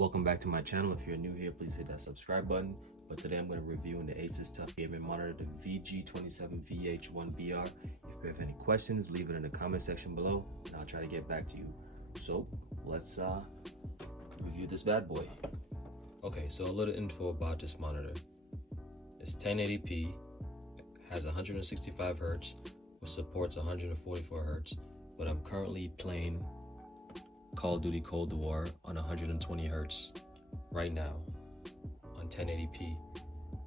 Welcome back to my channel. If you're new here, please hit that subscribe button. But today I'm going to review the Asus TUF gaming monitor, the VG27VH1BR. If you have any questions, leave it in the comment section below and I'll try to get back to you. So let's review this bad boy. Okay, so a little info about this monitor. It's 1080p, has 165 Hz, which supports 144 Hz, but I'm currently playing Call of Duty Cold War on 120 Hz right now on 1080p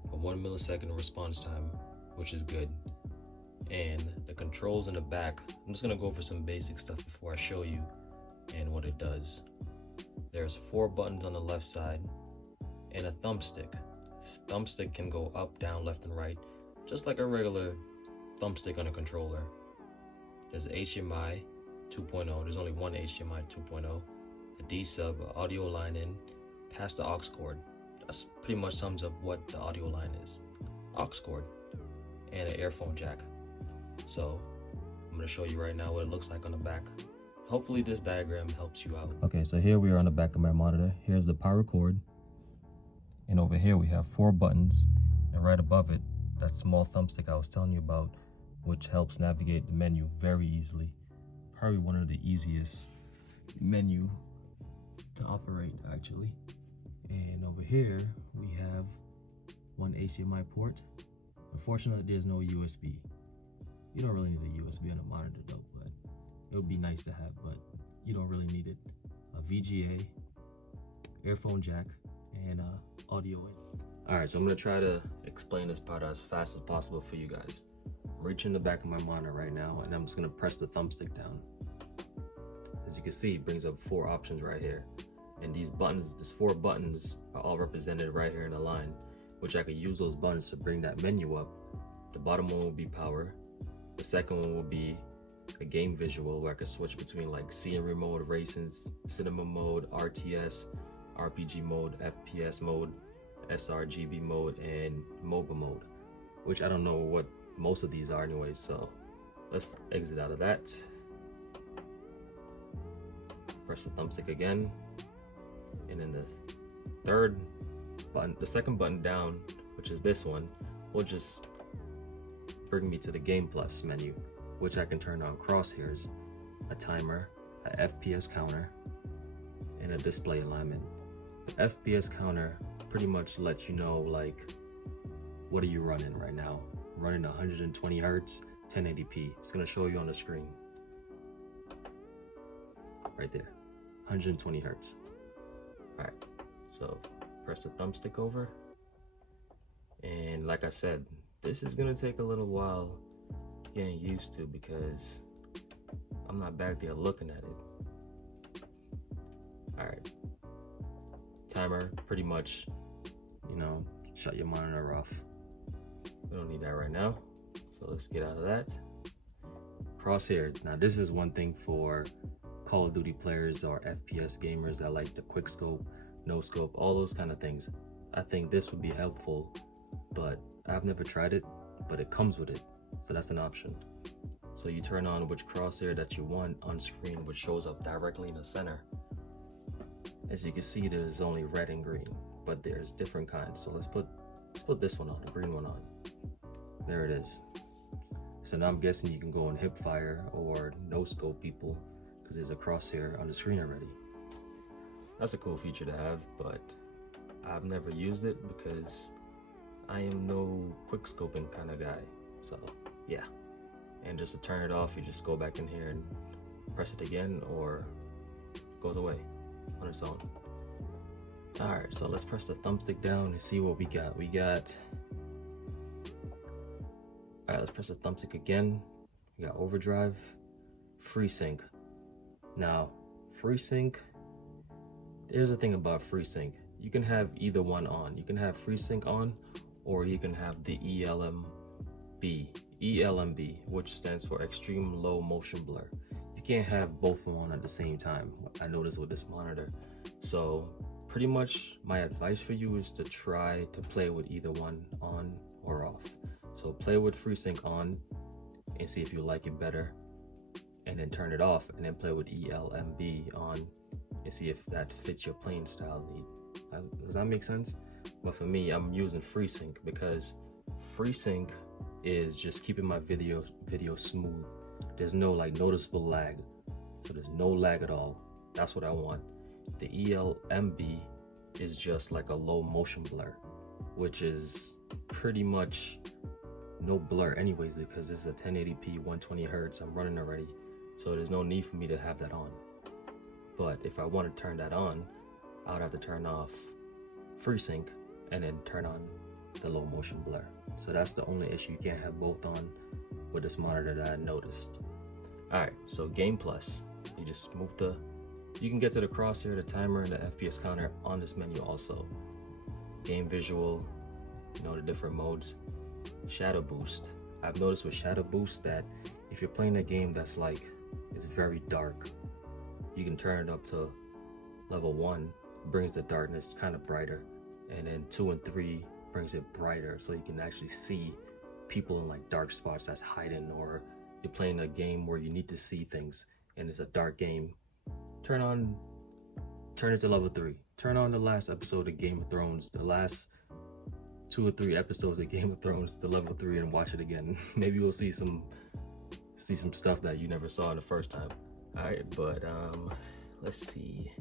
for 1 millisecond response time, which is good. And the controls in the back, I'm just gonna go over some basic stuff before I show you and what it does. There's 4 buttons on the left side and a thumbstick. Thumbstick can go up, down, left, and right, just like a regular thumbstick on a controller. There's HDMI 2.0. There's only one HDMI 2.0, a D-sub, audio line in, past the aux cord. That's pretty much sums up what the audio line is. Aux cord and an earphone jack. So I'm going to show you right now what it looks like on the back. Hopefully this diagram helps you out. Okay, so here we are on the back of my monitor. Here's the power cord. And over here we have 4 buttons. And right above it, that small thumbstick I was telling you about, which helps navigate the menu very easily. Probably one of the easiest menu to operate actually. And over here we have one HDMI port. Unfortunately, there's no USB. You don't really need a USB on a monitor though, but it would be nice to have, but you don't really need it. A VGA, earphone jack, and audio in. All right, so I'm gonna try to explain this part as fast as possible for you guys. I'm reaching the back of my monitor right now, and I'm just gonna press the thumbstick down. As you can see, it brings up 4 options right here. And these buttons, these 4 buttons are all represented right here in the line, which I could use those buttons to bring that menu up. The bottom one will be power. The second one will be a game visual where I can switch between like scenery mode, racing, cinema mode, RTS, RPG mode, FPS mode, sRGB mode, and mobile mode, which I don't know what most of these are anyway, so let's exit out of that. Press the thumbstick again, and then the third button, the second button down, which is this one, will just bring me to the Game Plus menu, which I can turn on crosshairs, a timer, a FPS counter, and a display alignment. The FPS counter pretty much lets you know like what are you running right now. I'm running 120 Hz, 1080p. It's gonna show you on the screen right there, 120 Hz. All right, so press the thumbstick over, and like I said, this is gonna take a little while getting used to because I'm not back there looking at it. All right, timer, pretty much, you know, shut your monitor off. We don't need that right now, so let's get out of that. Crosshair, now this is one thing for Call of Duty players or FPS gamers that like the quick scope, no scope, all those kind of things. I think this would be helpful, but I've never tried it, but it comes with it, so that's an option. So you turn on which crosshair that you want on screen, which shows up directly in the center. As you can see, there's only red and green, but there's different kinds. So let's put this one on, the green one on. There it is. So now I'm guessing you can go on hip fire or no scope people because there's a crosshair on the screen already. That's a cool feature to have, but I've never used it because I am no quick scoping kind of guy. So yeah, and just to turn it off, you just go back in here and press it again, or it goes away on its own. All right, so let's press the thumbstick down and see what we got. All right, let's press the thumbstick again. We got Overdrive Freesync. Now, FreeSync, here's the thing about FreeSync. You can have either one on. You can have FreeSync on, or you can have the ELMB, which stands for Extreme Low Motion Blur. You can't have both of them on at the same time. I noticed with this monitor. So pretty much my advice for you is to try to play with either one on or off. So play with FreeSync on and see if you like it better, and then turn it off, and then play with ELMB on and see if that fits your playing style need. Does that make sense? But for me, I'm using FreeSync because FreeSync is just keeping my video smooth. There's no like noticeable lag, so there's no lag at all. That's what I want. The ELMB is just like a low motion blur, which is pretty much no blur anyways because this is a 1080p 120 hertz I'm running already, so there's no need for me to have that on. But if I want to turn that on, I would have to turn off FreeSync and then turn on the low motion blur. So that's the only issue. You can't have both on with this monitor that I noticed. Alright, so Game Plus. So you just move you can get to the crosshair, the timer, and the FPS counter on this menu also. Game visual, you know, the different modes. Shadow boost. I've noticed with shadow boost that if you're playing a game that's like, it's very dark, you can turn it up to level 1, brings the darkness kind of brighter, and then 2 and 3 brings it brighter, so you can actually see people in like dark spots that's hiding, or you're playing a game where you need to see things and it's a dark game. Turn it to level 3. Turn on the last episode of Game of Thrones, the last 2 or 3 episodes of Game of Thrones to level 3 and watch it again. Maybe we'll see some stuff that you never saw in the first time. All right, but let's see.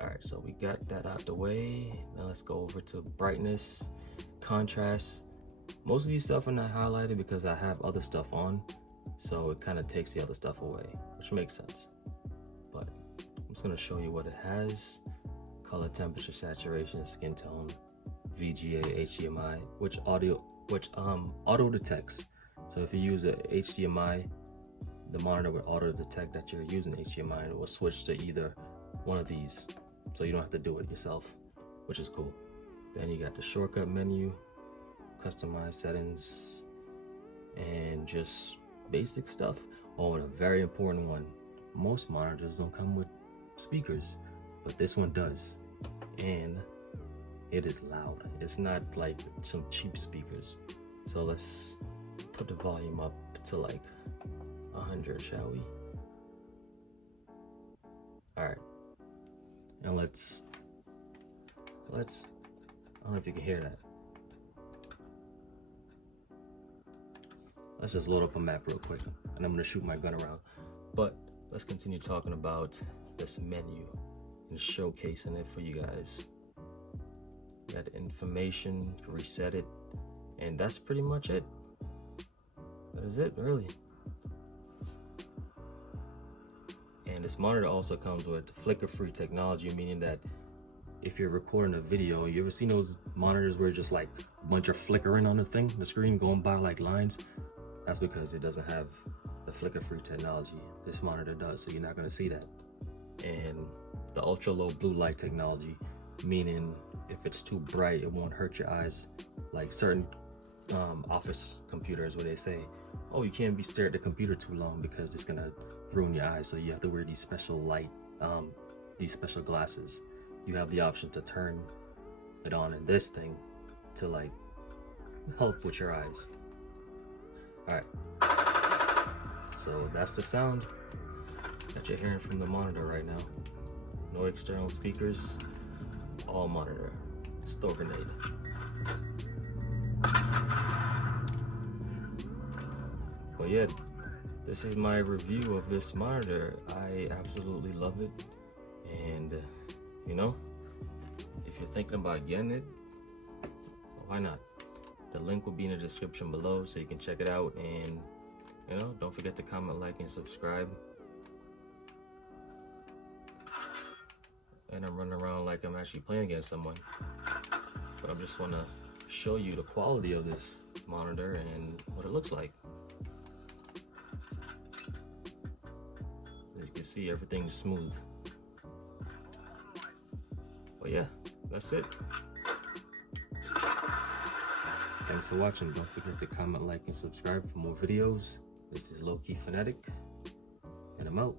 All right, so we got that out the way. Now let's go over to brightness, contrast. Most of these stuff are not highlighted because I have other stuff on, so it kind of takes the other stuff away, which makes sense. But I'm just gonna show you what it has. Color, temperature, saturation, skin tone, VGA, HDMI, which auto detects. So if you use a HDMI, the monitor will auto detect that you're using HDMI and it will switch to either one of these, so you don't have to do it yourself, which is cool. Then you got the shortcut menu, customize settings, and just basic stuff. Oh, and a very important one, most monitors don't come with speakers, but this one does, and it is loud. It's not like some cheap speakers. So let's put the volume up to like 100, shall we? All right, and let's I don't know if you can hear that. Let's just load up a map real quick, and I'm gonna shoot my gun around. But let's continue talking about this menu and showcasing it for you guys. You got the information, reset it, and that's pretty much it. That is it, really. And this monitor also comes with flicker-free technology, meaning that if you're recording a video, you ever seen those monitors where it's just like a bunch of flickering on the screen going by like lines? That's because it doesn't have the flicker-free technology. This monitor does, so you're not gonna see that. And the ultra-low blue light technology, meaning if it's too bright, it won't hurt your eyes. Like certain office computers where they say, oh, you can't be staring at the computer too long because it's gonna ruin your eyes, so you have to wear these special light, these special glasses. You have the option to turn it on in this thing to like help with your eyes. All right, so that's the sound that you're hearing from the monitor right now. No external speakers, all monitor. Store grenade. But yeah, this is my review of this monitor. I absolutely love it, and you know, if you're thinking about getting it, why not? The link will be in the description below so you can check it out, and you know, don't forget to comment, like, and subscribe. And I'm running around like I'm actually playing against someone, but I just want to show you the quality of this monitor and what it looks like. As you can see, everything's smooth. But yeah, that's it. Thanks for watching. Don't forget to comment, like, and subscribe for more videos. This is LAKEY Fanatic, and I'm out.